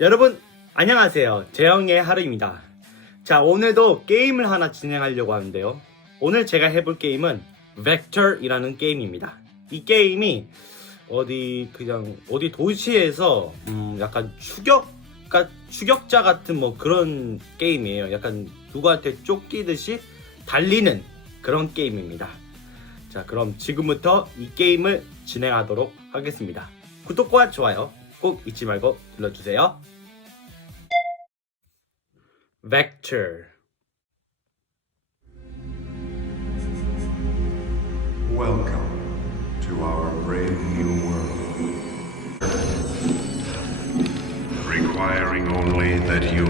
여러분 안녕하세요. 재영의 하루입니다. 자 오늘도 게임을 하나 진행하려고 하는데요. 오늘 제가 해볼 게임은 벡터이라는 게임입니다. 이 게임이 어디 그냥 어디 도시에서 음 약간 추격 가 추격자 같은 뭐 그런 게임이에요. 약간 누구한테 쫓기듯이 달리는 그런 게임입니다. 자 그럼 지금부터 이 게임을 진행하도록 하겠습니다. 구독과 좋아요 꼭 잊지 말고 눌러주세요 Vector Welcome to our brave new world. Requiring only that you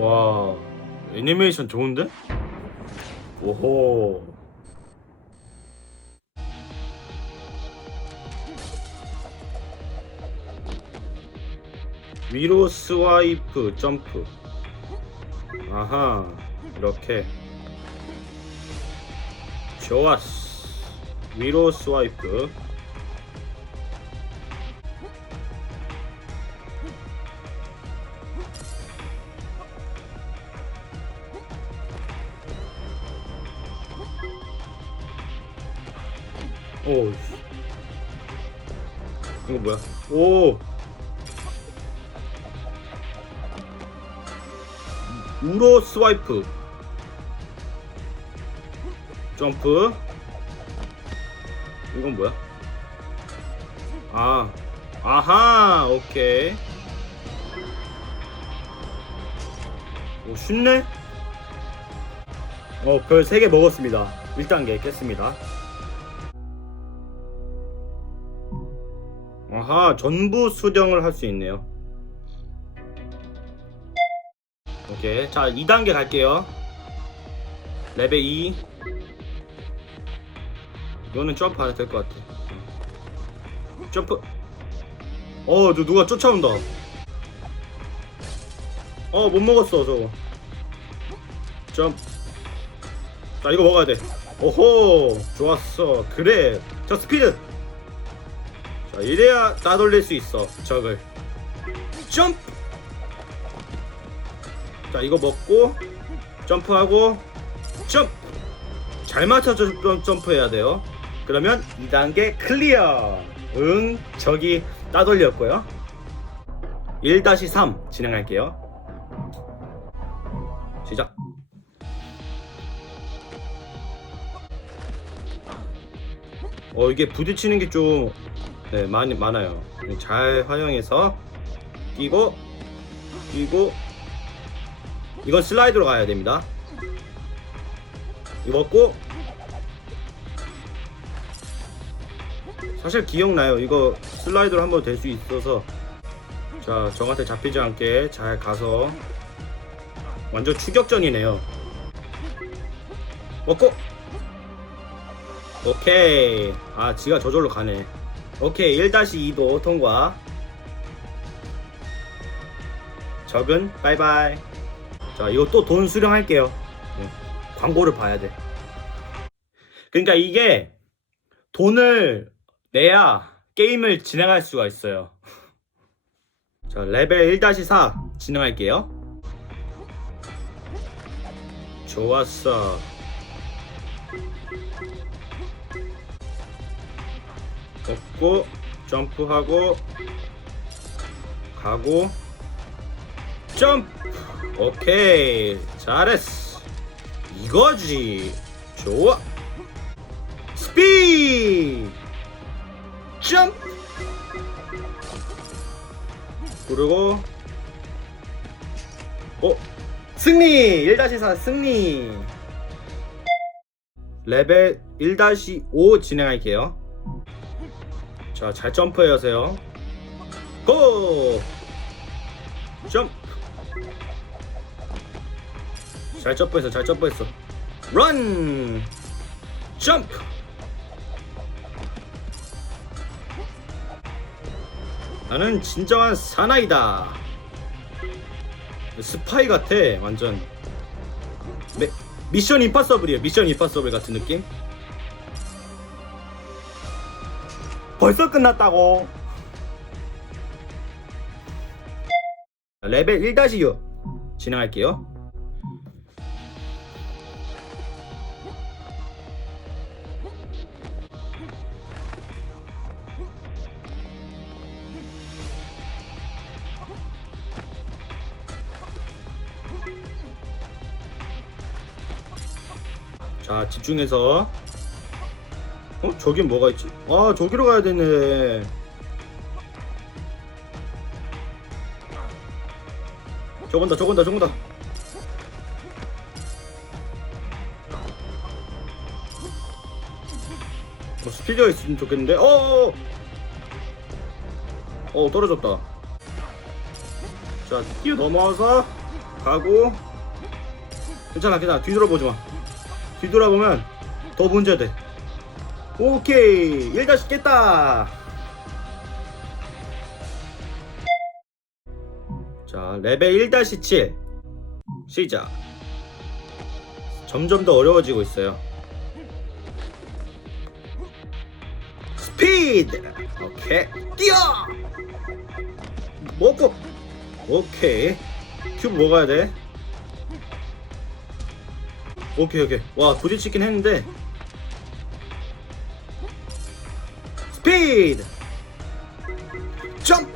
와 애니메이션 좋은데? 오호. 위로 스와이프 점프. 아하 이렇게. 좋았어. 위로 스와이프 오. 이거 뭐야? 오. 우로 스와이프. 점프. 이건 뭐야? 아. 아하. 오케이. 오 쉽네? 어 별 3개 먹었습니다. 1단계 깼습니다 아하 전부 수정을 할 수 있네요. 오케이. 자 2단계 갈게요. 레벨 2 이거는 점프 안 해도 될 것 같아. 점프. 어 저 누가 쫓아온다. 어 못 먹었어 저거. 점프 자 이거 먹어야 돼. 오호 좋았어. 그래. 저 스피드 자 이래야 따돌릴 수 있어 적을. 점프! 자 이거 먹고 점프하고 점프! 잘 맞춰서 점- 점프해야 돼요. 그러면 2단계 클리어! 응 적이 따돌렸고요. 1-3 진행할게요. 시작! 어 이게 부딪히는 게 좀 네, 많이 많아요 잘 활용해서 끼고 끼고 이건 슬라이드로 가야 됩니다. 이거 먹고 사실 기억나요. 이거 슬라이드로 한번 될 수 있어서 자 저한테 잡히지 않게 잘 가서 완전 추격전이네요. 먹고 오케이 아 지가 저절로 가네. 오케이 1-2도 통과. 적은 바이바이. 자, 이거 또 돈 수령할게요. 네, 광고를 봐야 돼. 그러니까 이게 돈을 내야 게임을 진행할 수가 있어요. 자, 레벨 1-4 진행할게요. 좋았어. 먹고 점프하고 가고 점프. 오케이. 잘했어. 이거지. 좋아. 스피드. 점프. 그리고 어? 승리. 1-4 승리. 레벨 1-5 진행할게요 자 잘 점프해 여세요 고 점프 잘 점프했어 잘 점프했어 런 점프 나는 진정한 사나이다. 스파이 같아, 완전. 미, 미션 임파서블이에요. 미션 임파서블 같은 느낌? 벌써 끝났다고. 레벨 1-6 진행할게요. 자, 집중해서. 어, 저긴 뭐가 있지? 아, 저기로 가야 되네. 저건 다, 저건 다, 저건 다. 어, 스피드가 있으면 좋겠는데? 어어어! 어, 떨어졌다. 자, 뛰어 넘어와서 가고. 괜찮아, 괜찮아. 뒤돌아보지 마. 뒤돌아보면 더 문제돼. 오케이. 1다시 깼다. 자, 레벨 1-7 시작. 점점 더 어려워지고 있어요. 스피드. 오케이. 뛰어. 먹고. 오케이. 큐브 먹어야 돼. 오케이 오케이. 와 부딪히긴 했는데. 스피드. 점프.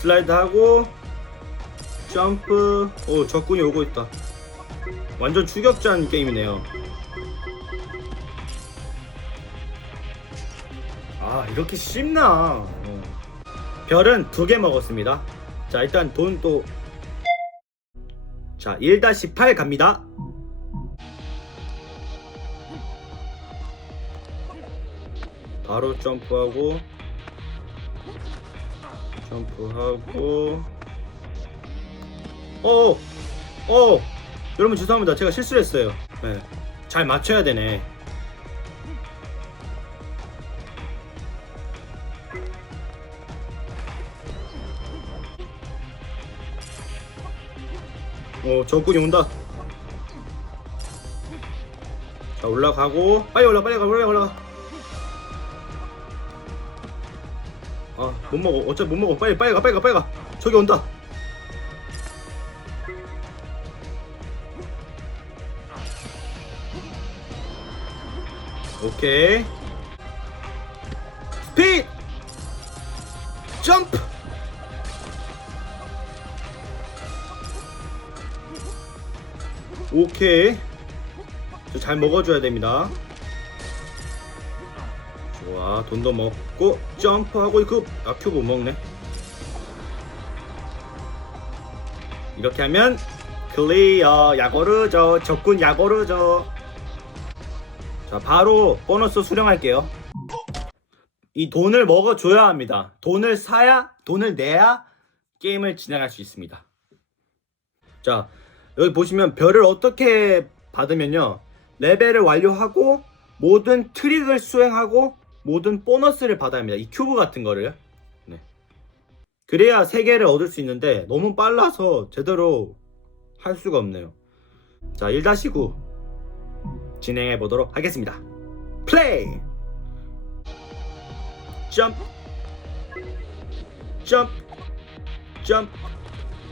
슬라이드 하고 점프. 오 적군이 오고 있다. 완전 추격전 게임이네요. 아 이렇게 쉽나? 어. 별은 두 개 먹었습니다. 자 일단 돈 또. 자 1-8 갑니다 바로 점프하고 점프하고 어, 어, 여러분 죄송합니다. 제가 실수했어요. 네. 잘 맞춰야 되네. 어, 적군이 온다. 자, 올라가고 빨리 올라, 빨리 가, 빨리 올라가. 못 먹어. 어차피 못 먹어. 빨리, 빨리 가, 빨리 가, 빨리 가. 저기 온다. 오케이. 스피드! 점프! 오케이. 저잘 먹어줘야 됩니다. 좋아, 돈도 먹고, 점프하고, 그, 아, 큐브 못 먹네. 이렇게 하면, 클리어, 야고르죠. 적군 야고르죠. 자, 바로 보너스 수령할게요. 이 돈을 먹어줘야 합니다. 돈을 사야, 돈을 내야 게임을 진행할 수 있습니다. 자, 여기 보시면 별을 어떻게 받으면요. 레벨을 완료하고 모든 트릭을 수행하고 모든 보너스를 받아야 합니다. 이 큐브 같은 거를. 네. 그래야 세 개를 얻을 수 있는데 너무 빨라서 제대로 할 수가 없네요. 자, 1-9 진행해 보도록 하겠습니다. 플레이! 점프! 점프! 점프!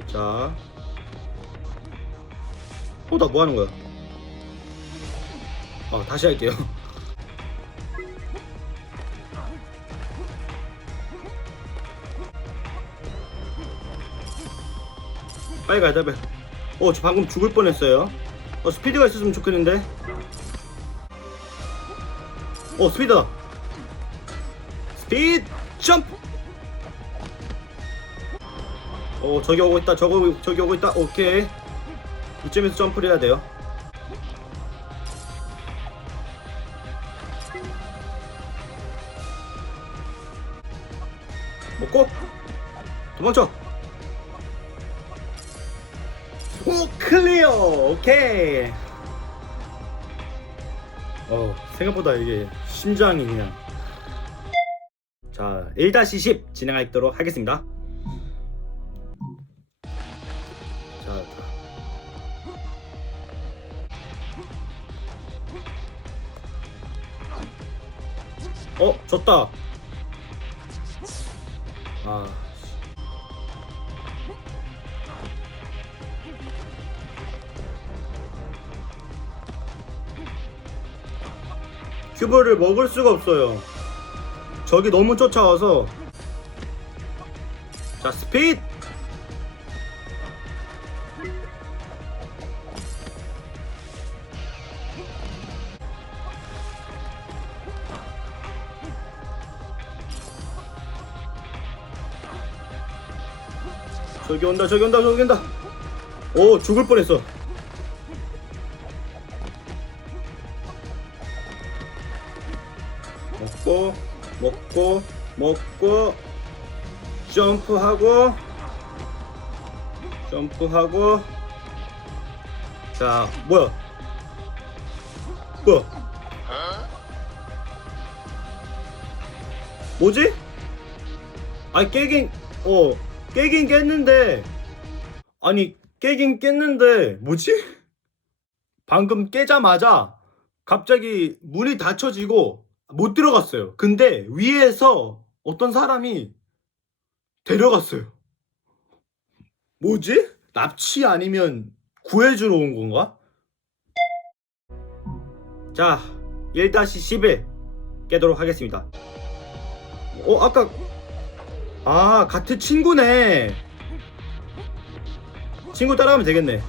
자. 어, 나 뭐 하는 거야? 어, 다시 할게요. 빨리 가야 돼. 어, 저 방금 죽을 뻔했어요. 어, 스피드가 있었으면 좋겠는데. 어, 스피드다. 스피드 점프. 어, 저기 오고 있다. 저거 저기 오고 있다. 오케이. 이쯤에서 점프를 해야 돼요. 먹고 도망쳐. 오케이. 어 생각보다 이게 심장이 그냥 1-10 진행하도록 하겠습니다. 자, 어, 졌다. 아. 큐브를 먹을 수가 없어요. 적이 너무 쫓아와서. 자, 스피드! 저기 온다, 저기 온다, 저기 온다. 오, 죽을 뻔했어. 먹고, 먹고, 먹고, 점프하고, 점프하고. 자, 뭐야? 뭐야? 뭐지? 아니 깨긴 어 깨긴 깼는데 아니 깨긴 깼는데 뭐지? 방금 깨자마자 갑자기 문이 닫혀지고 못 들어갔어요. 근데 위에서 어떤 사람이 데려갔어요. 뭐지? 납치 아니면 구해주러 온 건가? 자, 1-11 깨도록 하겠습니다. 어, 아까 아, 같은 친구네. 친구 따라가면 되겠네.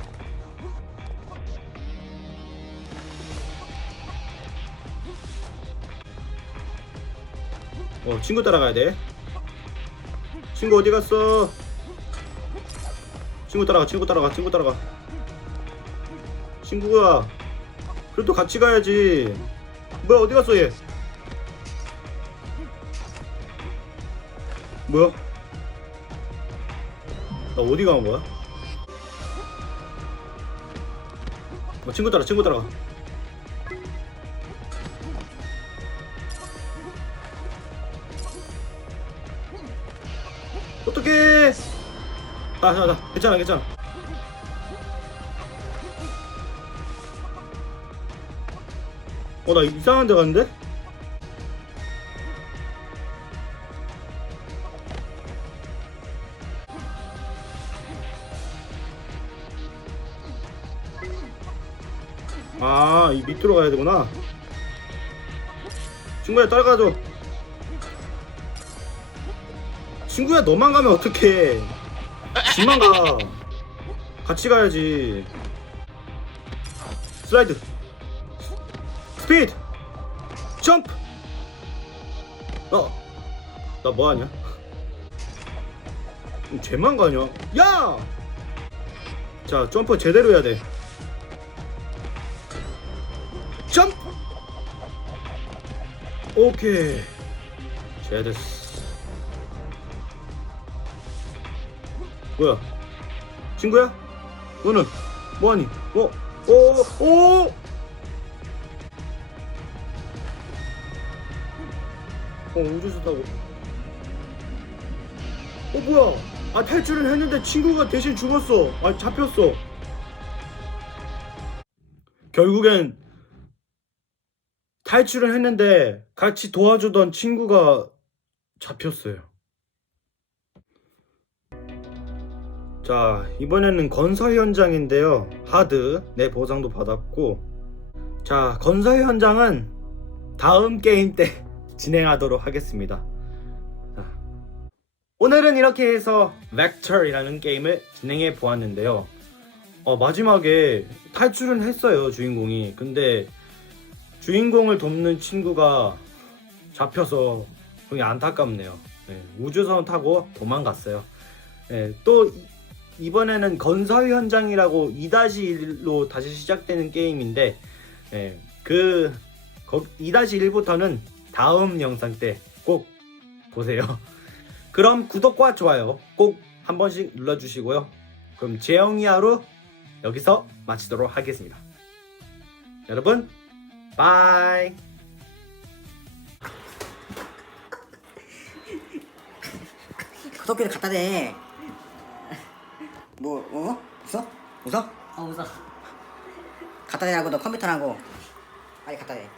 어, 친구 따라가야 돼. 친구 어디 갔어? 친구 따라가, 친구 따라가, 친구 따라가. 친구야. 그래 도 같이 가야지. 뭐야, 어디 갔어, 얘? 뭐야? 나 어디 간 거야? 어, 친구 따라, 친구 따라가. 나, 나, 괜찮아, 괜찮아. 어, 나 이상한 데 갔는데? 아, 이 밑으로 가야 되구나. 친구야, 따라가줘. 친구야, 너만 가면 어떡해. 집만 가. 같이 가야지. 슬라이드. 스피드. 점프. 어. 나 뭐 하냐? 쟤만 가냐? 야! 자, 점프 제대로 해야 돼. 점프! 오케이. 잘 됐어. 뭐야? 친구야? 너는 뭐하니? 어? 오! 오! 어, 우주수 타고. 어, 뭐야? 아, 탈출을 했는데 친구가 대신 죽었어. 아, 잡혔어. 결국엔 탈출을 했는데 같이 도와주던 친구가 잡혔어요. 자, 이번에는 건설 현장인데요. 하드, 내 보상도 받았고. 자, 건설 현장은 다음 게임 때 진행하도록 하겠습니다. 자, 오늘은 이렇게 해서 벡터이라는 게임을 진행해 보았는데요. 어, 마지막에 탈출은 했어요, 주인공이. 근데 주인공을 돕는 친구가 잡혀서 굉장히 안타깝네요. 네, 우주선 타고 도망갔어요. 네, 또 이- 이번에는 건설 현장이라고 2-1로 다시 시작되는 게임인데 네, 그 2-1부터는 다음 영상 때 꼭 보세요. 그럼 구독과 좋아요 꼭 한 번씩 눌러주시고요. 그럼 재영이 하루 여기서 마치도록 하겠습니다. 여러분, 바이. 소독기를 갖다 대. 뭐, 어? 웃어? 웃어? 어 웃어 갖다 대라고 너 컴퓨터라고. 빨리 갖다 대.